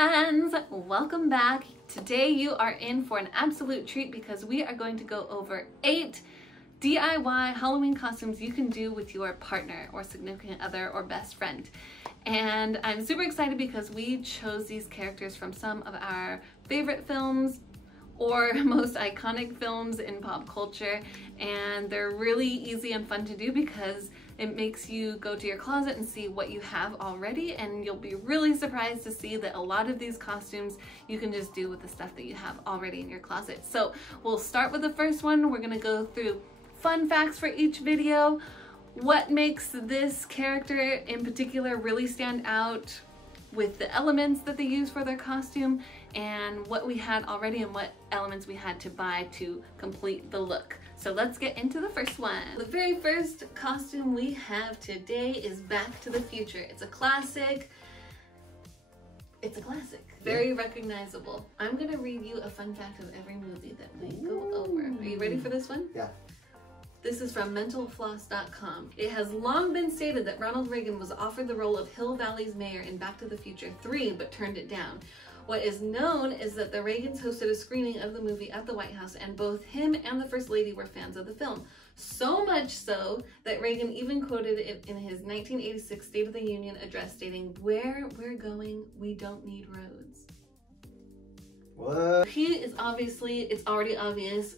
friends! Welcome back. Today you are in for an absolute treat because we are going to go over 8 DIY Halloween costumes you can do with your partner or significant other or best friend. And I'm super excited because we chose these characters from some of our favorite films or most iconic films in pop culture, and they're really easy and fun to do because it makes you go to your closet and see what you have already, and you'll be really surprised to see that a lot of these costumes you can just do with the stuff that you have already in your closet. So we'll start with the first one. We're gonna go through fun facts for each video, what makes this character in particular really stand out with the elements that they use for their costume, and what we had already and what elements we had to buy to complete the look. So let's get into the first one. The very first costume we have today is Back to the Future. It's a classic. It's a classic. Very recognizable. I'm gonna read you a fun fact of every movie that we go over. Are you ready for this one? Yeah. This is from mentalfloss.com. It has long been stated that Ronald Reagan was offered the role of Hill Valley's mayor in Back to the Future 3, but turned it down. What is known is that the Reagans hosted a screening of the movie at the White House, and both him and the First Lady were fans of the film. So much so that Reagan even quoted it in his 1986 State of the Union address, stating, "Where we're going, we don't need roads." What? He is obviously, it's already obvious,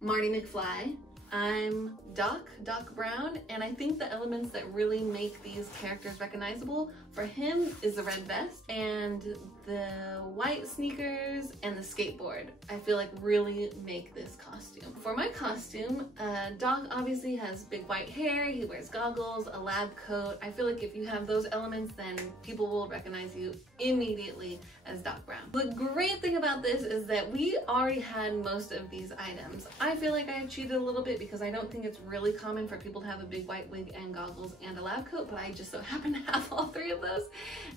Marty McFly. I'm Doc Brown, and I think the elements that really make these characters recognizable for him is the red vest and the white sneakers and the skateboard. I feel like really make this costume. For my costume, Doc obviously has big white hair, he wears goggles, a lab coat. I feel like if you have those elements, then people will recognize you immediately as Doc Brown. The great thing about this is that we already had most of these items. I feel like I cheated a little bit because I don't think it's really common for people to have a big white wig and goggles and a lab coat, but I just so happen to have all 3 of those.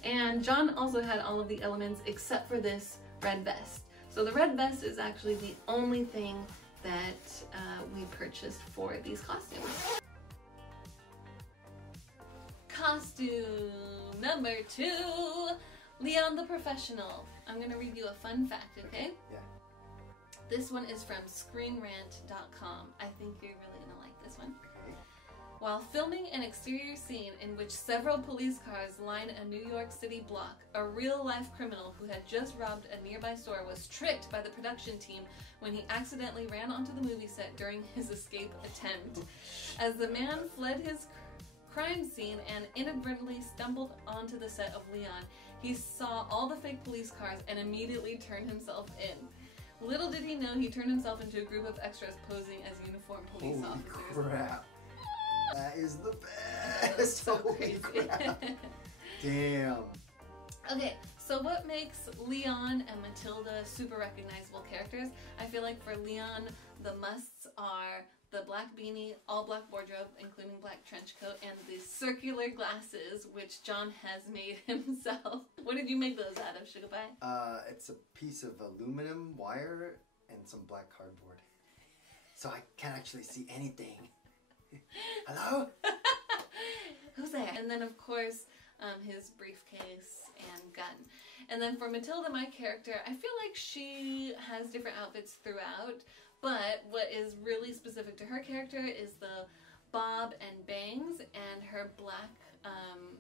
And John also had all of the elements except for this red vest. So the red vest is actually the only thing that we purchased for these costumes. Costume number 2, Leon the Professional. I'm gonna read you a fun fact, okay? Yeah. This one is from screenrant.com. I think you're really gonna like this one. Okay. While filming an exterior scene in which several police cars line a New York City block, a real-life criminal who had just robbed a nearby store was tricked by the production team when he accidentally ran onto the movie set during his escape attempt. As the man fled his crime scene and inadvertently stumbled onto the set of Leon, he saw all the fake police cars and immediately turned himself in. Little did he know he turned himself into a group of extras posing as uniformed police officers. Holy crap. That is the best. So Holy crazy. crap. Damn. Okay, so what makes Leon and Mathilda super recognizable characters? I feel like for Leon, the musts are the black beanie, all black wardrobe, including black trench coat, and the circular glasses, which John has made himself. What did you make those out of, Sugar Pie? It's a piece of aluminum wire and some black cardboard. So I can't actually see anything. Hello? Who's there? And then, of course, his briefcase and gun. And then for Mathilda, my character, I feel like she has different outfits throughout, but what is really specific to her character is the bob and bangs and her black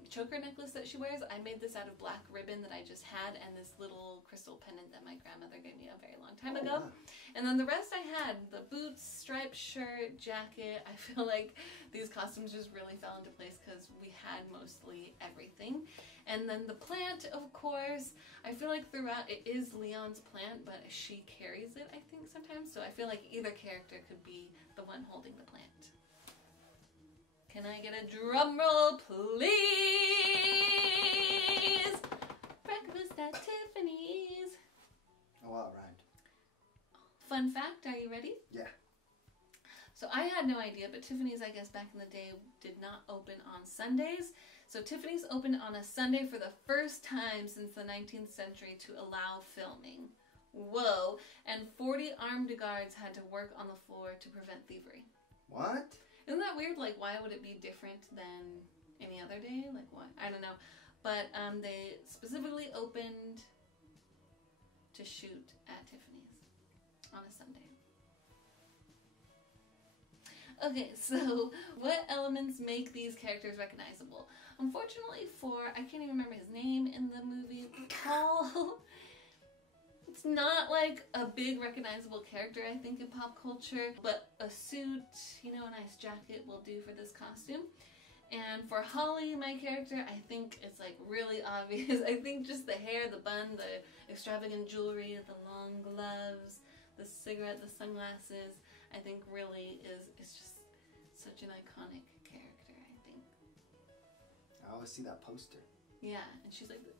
choker necklace that she wears. I made this out of black ribbon that I just had and this little crystal pendant that my grandmother gave me a very long time ago. Wow. And then the rest I had, the boots, striped shirt, jacket. I feel like these costumes just really fell into place because we had mostly everything. And then the plant, of course, I feel like throughout it is Leon's plant, but she carries it, I think, sometimes. So I feel like either character could be the one holding the plant. Can I get a drum roll, please? Breakfast at Tiffany's. Oh, wow, rhymed. Fun fact, are you ready? Yeah. So I had no idea, but Tiffany's, I guess, back in the day did not open on Sundays. So Tiffany's opened on a Sunday for the first time since the 19th century to allow filming. Whoa. And 40 armed guards had to work on the floor to prevent thievery. What? Isn't that weird? Like, why would it be different than any other day? Like, why? I don't know. But they specifically opened to shoot at Tiffany's on a Sunday. Okay, so what elements make these characters recognizable? Unfortunately I can't even remember his name in the movie, Paul. It's not like a big recognizable character, I think, in pop culture, but a suit, you know, a nice jacket will do for this costume. And for Holly, my character, I think it's like really obvious. I think just the hair, the bun, the extravagant jewelry, the long gloves, the cigarette, the sunglasses, I think really is just such an iconic character, I think. I always see that poster. Yeah, and she's like this.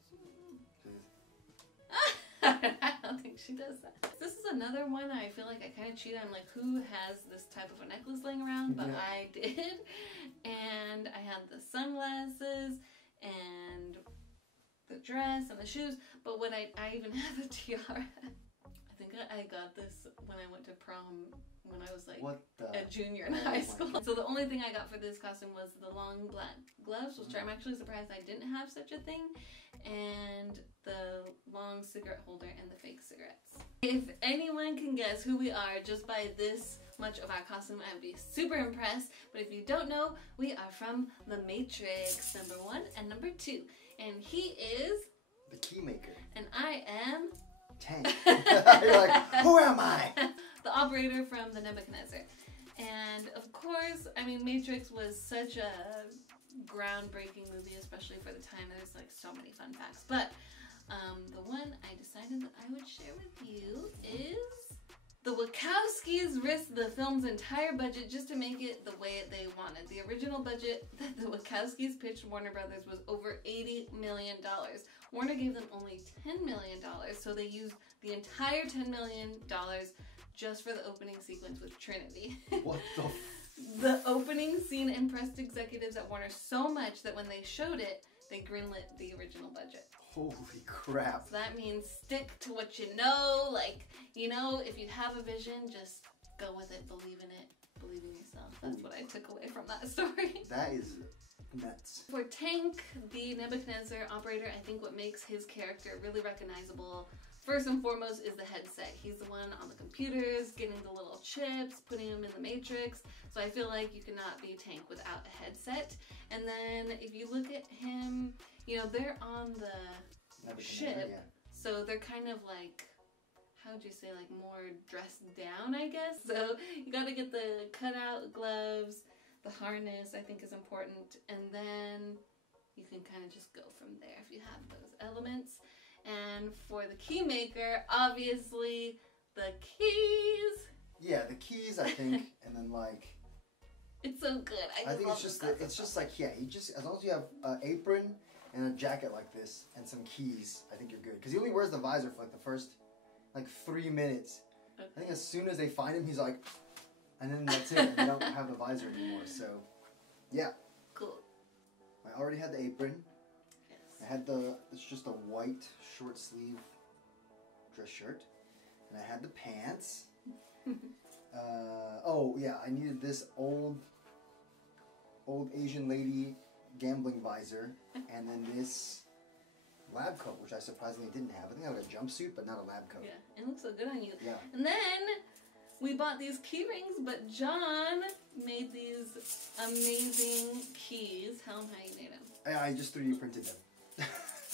I don't think she does that. This is another one I feel like I kind of cheated. I'm like, who has this type of a necklace laying around? But yeah. I did. And I had the sunglasses and the dress and the shoes. But when I even have the tiara. I think I got this when I went to prom when I was like a junior in high school. So the only thing I got for this costume was the long black gloves, which I'm actually surprised I didn't have such a thing, and the long cigarette holder and the fake cigarettes. If anyone can guess who we are just by this much of our costume, I would be super impressed. But if you don't know, we are from The Matrix, #1 and #2. And he is... the Keymaker. And I am... Tank. You're like, who am I? The operator from the Nebuchadnezzar. And of course, I mean, Matrix was such a groundbreaking movie, especially for the time. There's like so many fun facts. But the one I decided that I would share with you is the Wachowskis risked the film's entire budget just to make it the way they wanted. The original budget that the Wachowskis pitched Warner Brothers was over $80 million. Warner gave them only $10 million, so they used the entire $10 million just for the opening sequence with Trinity. What the The opening scene impressed executives at Warner so much that when they showed it, they greenlit the original budget. Holy crap. So that means stick to what you know. Like, you know, if you have a vision, just go with it, believe in it, believe in yourself. That's what I took away from that story. That is nuts. For Tank, the Nebuchadnezzar operator, I think what makes his character really recognizable, first and foremost, is the headset. He's the one on the computers, getting the little chips, putting them in the Matrix. So I feel like you cannot be Tank without a headset. And then if you look at him, you know, they're on the ship. Yeah. So they're kind of like, how would you say, like more dressed down, I guess? So you gotta get the cutout gloves, the harness I think is important, and then you can kind of just go from there if you have those elements. And for the Keymaker, obviously the keys. Yeah, the keys I think, and then like. It's so good. I think it's just like, yeah, you just, as long as you have an apron and a jacket like this and some keys, I think you're good. Because he only wears the visor for like the first like 3 minutes. Okay. I think as soon as they find him, he's like, and then that's it. And they don't have the visor anymore. So, yeah. Cool. I already had the apron. Yes. I had it's just a white short sleeve dress shirt. And I had the pants. Oh yeah, I needed this old Asian lady gambling visor, and then this lab coat, which I surprisingly didn't have. I think I had a jumpsuit, but not a lab coat. Yeah, it looks so good on you. Yeah. And then we bought these key rings, but John made these amazing keys. Tell him how you made them. I just 3D printed them.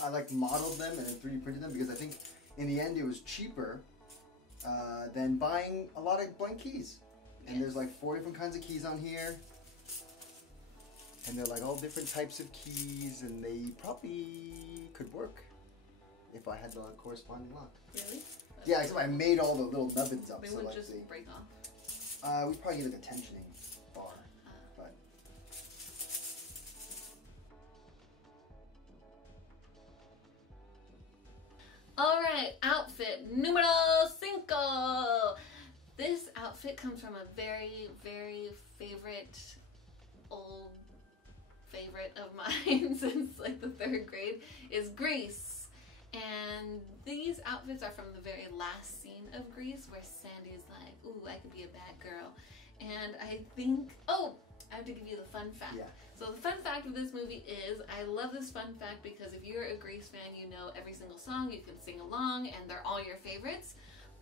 I like modeled them and then 3D printed them because I think in the end it was cheaper than buying a lot of blank keys. And there's like 4 different kinds of keys on here. And they're like all different types of keys, and they probably could work if I had the corresponding lock. Really? Yeah, except I made all the little nubbins up. They so would like just break off. We probably need like a tensioning bar. But Alright, outfit numero 5. This outfit comes from a very, very old favorite of mine since like the 3rd grade, is Grease. And these outfits are from the very last scene of Grease where Sandy's like, ooh, I could be a bad girl. And I think, oh, I have to give you the fun fact. Yeah. So the fun fact of this movie is, I love this fun fact because if you're a Grease fan, you know every single song, you can sing along, and they're all your favorites.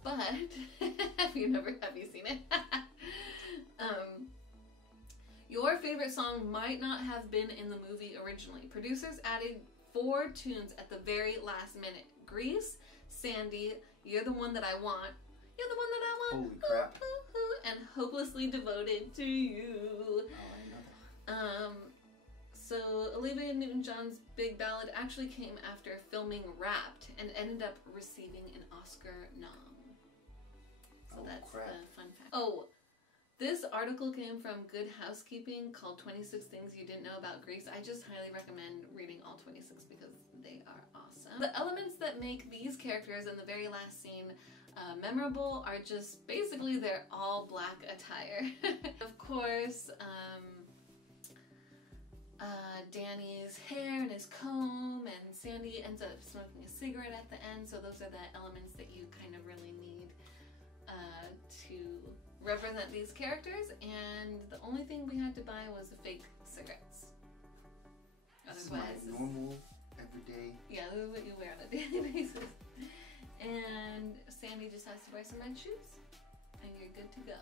But have you seen it? Your favorite song might not have been in the movie originally. Producers added 4 tunes at the very last minute. Grease, Sandy, You're the One That I Want, You're the One That I Want, Holy crap. Ooh, ooh, ooh, and Hopelessly Devoted to You. Oh, I didn't know that. So Olivia Newton-John's big ballad actually came after filming Wrapped and ended up receiving an Oscar nom. So that's the fun fact. Oh, this article came from Good Housekeeping called 26 Things You Didn't Know About Grease. I just highly recommend reading all 26 because they are awesome. The elements that make these characters in the very last scene memorable are just basically they're all black attire. Of course, Danny's hair and his comb, and Sandy ends up smoking a cigarette at the end, so those are the elements that you kind of really need to represent these characters, and the only thing we had to buy was the fake cigarettes. Otherwise, this is my normal, everyday... Yeah, this is what you wear on a daily basis. And Sandy just has to wear some red shoes, and you're good to go.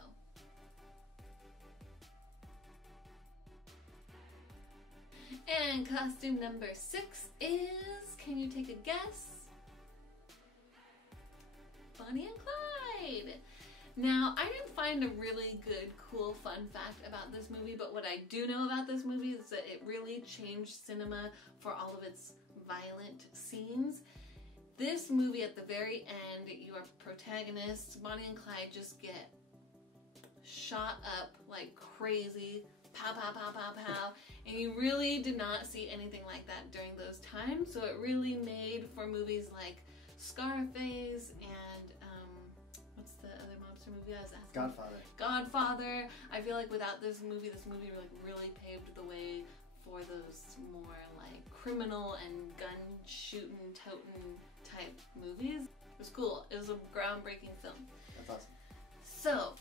And costume number 6 is, can you take a guess? Bonnie and Clyde. Now, I didn't find a really good, cool, fun fact about this movie, but what I do know about this movie is that it really changed cinema for all of its violent scenes. This movie, at the very end, your protagonists, Bonnie and Clyde, just get shot up like crazy. Pow, pow, pow, pow, pow. And you really did not see anything like that during those times, so it really made for movies like Scarface and what's the other mobster movie I was asking? Godfather. Godfather. I feel like without this movie like really paved the way for those more like criminal and gun shooting, toting type movies. It was cool. It was a groundbreaking film. That's awesome. So,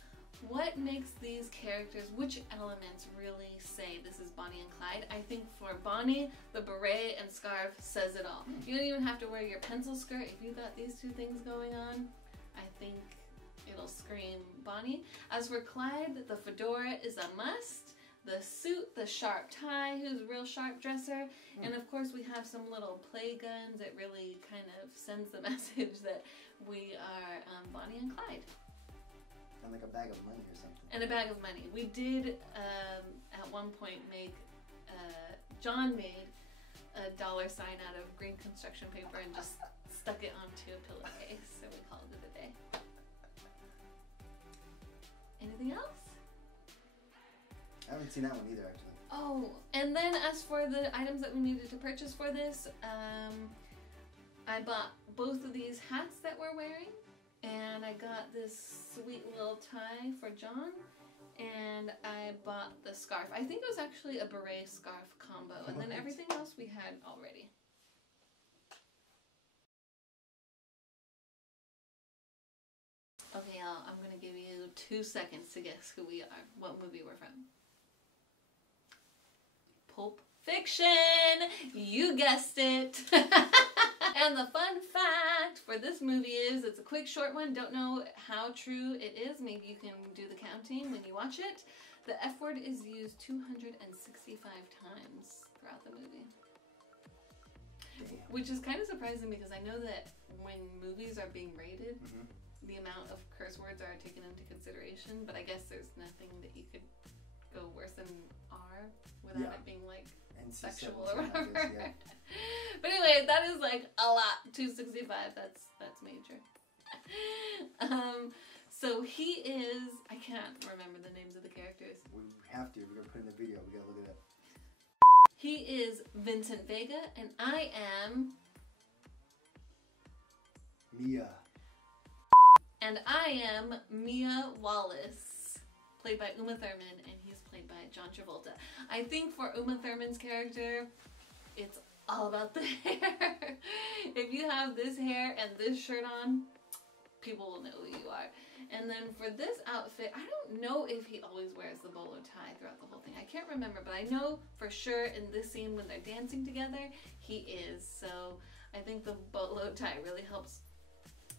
what makes these characters, which elements really say this is Bonnie and Clyde? I think for Bonnie, the beret and scarf says it all. You don't even have to wear your pencil skirt. If you got these 2 things going on, I think it'll scream Bonnie. As for Clyde, the fedora is a must. The suit, the sharp tie, who's a real sharp dresser. And of course we have some little play guns. It really kind of sends the message that we are Bonnie and Clyde. And like a bag of money or something. And a bag of money. We did at one point make, John made a $ sign out of green construction paper and just stuck it onto a pillowcase, so we called it a day. Anything else? I haven't seen that one either, actually. Oh, and then as for the items that we needed to purchase for this, I bought both of these hats that we're wearing. And I got this sweet little tie for John, and I bought the scarf. I think it was actually a beret scarf combo, and then everything else we had already. Okay, y'all, I'm gonna give you 2 seconds to guess who we are, what movie we're from. Pulp Fiction! You guessed it! And the fun fact for this movie is, it's a quick short one, don't know how true it is, maybe you can do the counting when you watch it. The F word is used 265 times throughout the movie. Damn. Which is kind of surprising because I know that when movies are being rated, the amount of curse words are taken into consideration, but I guess there's nothing that you could go worse than R without it being like sexual or whatever. Yeah. But anyway, that is like a lot. 265, that's major. So he is, I can't remember the names of the characters. We have to, we're gonna put in the video, we gotta look it up. He is Vincent Vega, and I am Mia. And I am Mia Wallace, played by Uma Thurman, and he's played by John Travolta. I think for Uma Thurman's character, it's all about the hair. If you have this hair and this shirt on, people will know who you are. And then for this outfit, I don't know if he always wears the bolo tie throughout the whole thing. I can't remember, but I know for sure in this scene when they're dancing together, he is. So I think the bolo tie really helps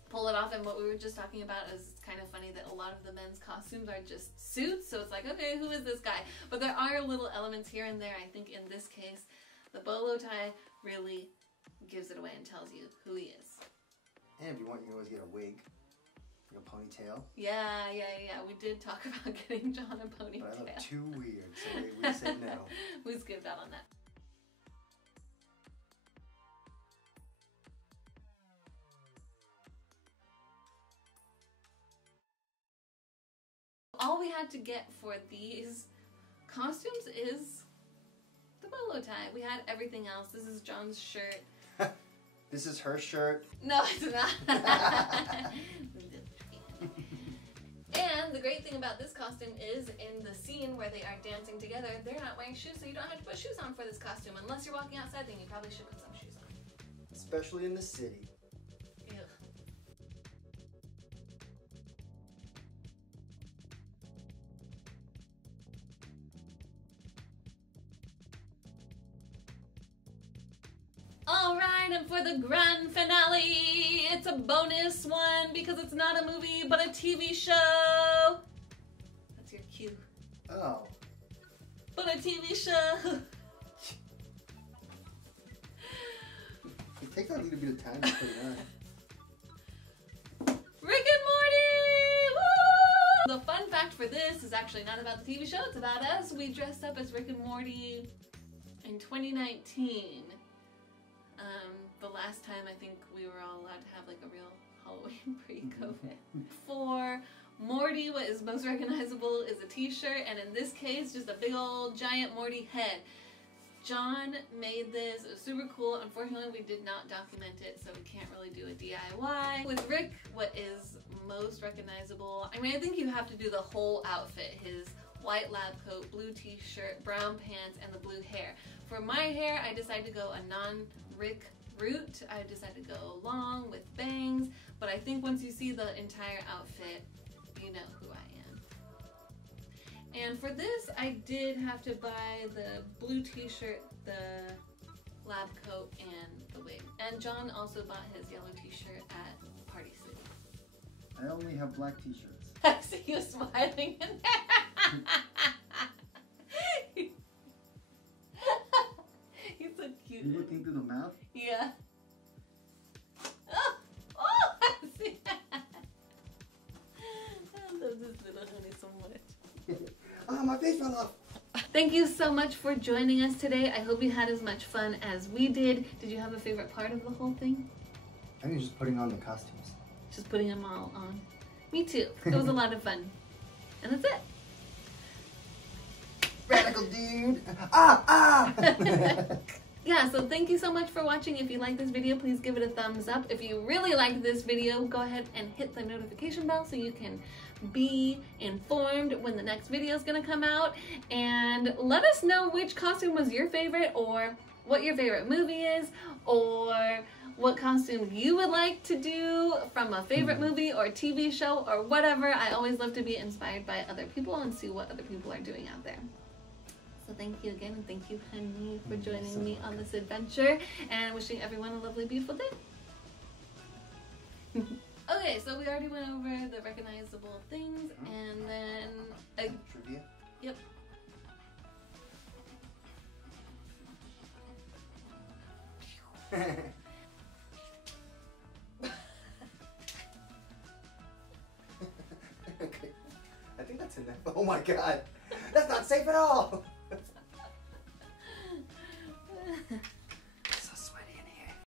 pull it off. And what we were just talking about is it's kind of funny that a lot of the men's costumes are just suits. So it's like, okay, who is this guy? But there are little elements here and there. I think in this case, the bolo tie really gives it away and tells you who he is. And if you want, you can always get a wig, like a ponytail. Yeah. We did talk about getting John a ponytail. But I look too weird, so we said no. We skipped out on that. All we had to get for these costumes is the bolo tie. We had everything else. This is John's shirt. This is her shirt. No, it's not. And the great thing about this costume is in the scene where they are dancing together, they're not wearing shoes, so you don't have to put shoes on for this costume. Unless you're walking outside, then you probably should put some shoes on. Especially in the city. Ew. Alright, and for the grand finale, it's a bonus one because it's not a movie but a TV show. That's your cue. Oh. But a TV show. It takes a little bit of time to put it on. Rick and Morty! Woo! The fun fact for this is actually not about the TV show, it's about us. We dressed up as Rick and Morty in 2019. The last time I think we were all allowed to have like a real Halloween pre-COVID. For Morty, what is most recognizable is a t-shirt, and in this case, just a big old giant Morty head. John made this, it was super cool. Unfortunately, we did not document it, so we can't really do a DIY. With Rick, what is most recognizable, I mean, I think you have to do the whole outfit. His white lab coat, blue t-shirt, brown pants, and the blue hair. For my hair, I decided to go a non-Rick route. I decided to go long with bangs, but I think once you see the entire outfit, you know who I am. And for this, I did have to buy the blue t-shirt, the lab coat, and the wig. And John also bought his yellow t-shirt at Party City. I only have black t-shirts. I see you smiling in there. He's so cute. You looking through the mouth? Yeah. Oh, I see that. I love this little honey so much. Ah, my face fell off. Thank you so much for joining us today. I hope you had as much fun as we did. Did you have a favorite part of the whole thing? I think just putting on the costumes. Just putting them all on. Me too. It was a lot of fun. And that's it. Radical dude. Ah. Yeah, so thank you so much for watching. If you like this video, please give it a thumbs up. If you really liked this video, go ahead and hit the notification bell so you can be informed when the next video is going to come out. And let us know which costume was your favorite, or what your favorite movie is, or what costume you would like to do from a favorite movie or TV show or whatever. I always love to be inspired by other people and see what other people are doing out there. So thank you again, and thank you, honey, for joining me on this adventure, and wishing everyone a lovely, beautiful day. Okay, so we already went over the recognizable things, and then... Trivia? Yep. Okay. I think that's enough. Oh my god! That's not safe at all!